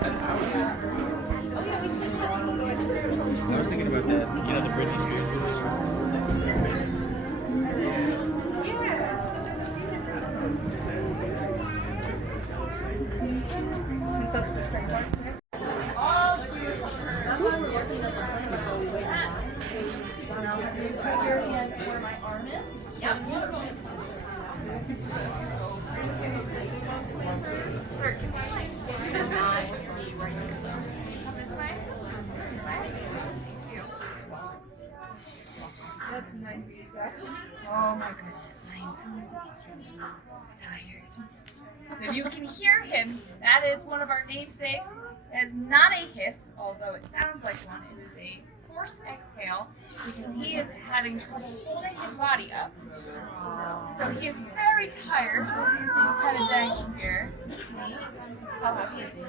I was thinking about that, the Britney Spears edition. Cirque, can you not be right here? Come this way? This way? Thank you. That's nice. Oh my goodness, I'm tired. So you can hear him. That is one of our namesakes. It is not a hiss, although it sounds like one. It is a forced exhale because he is having trouble holding his body up. So he is very tired. As you can see, kind of dangles here. How happy is he?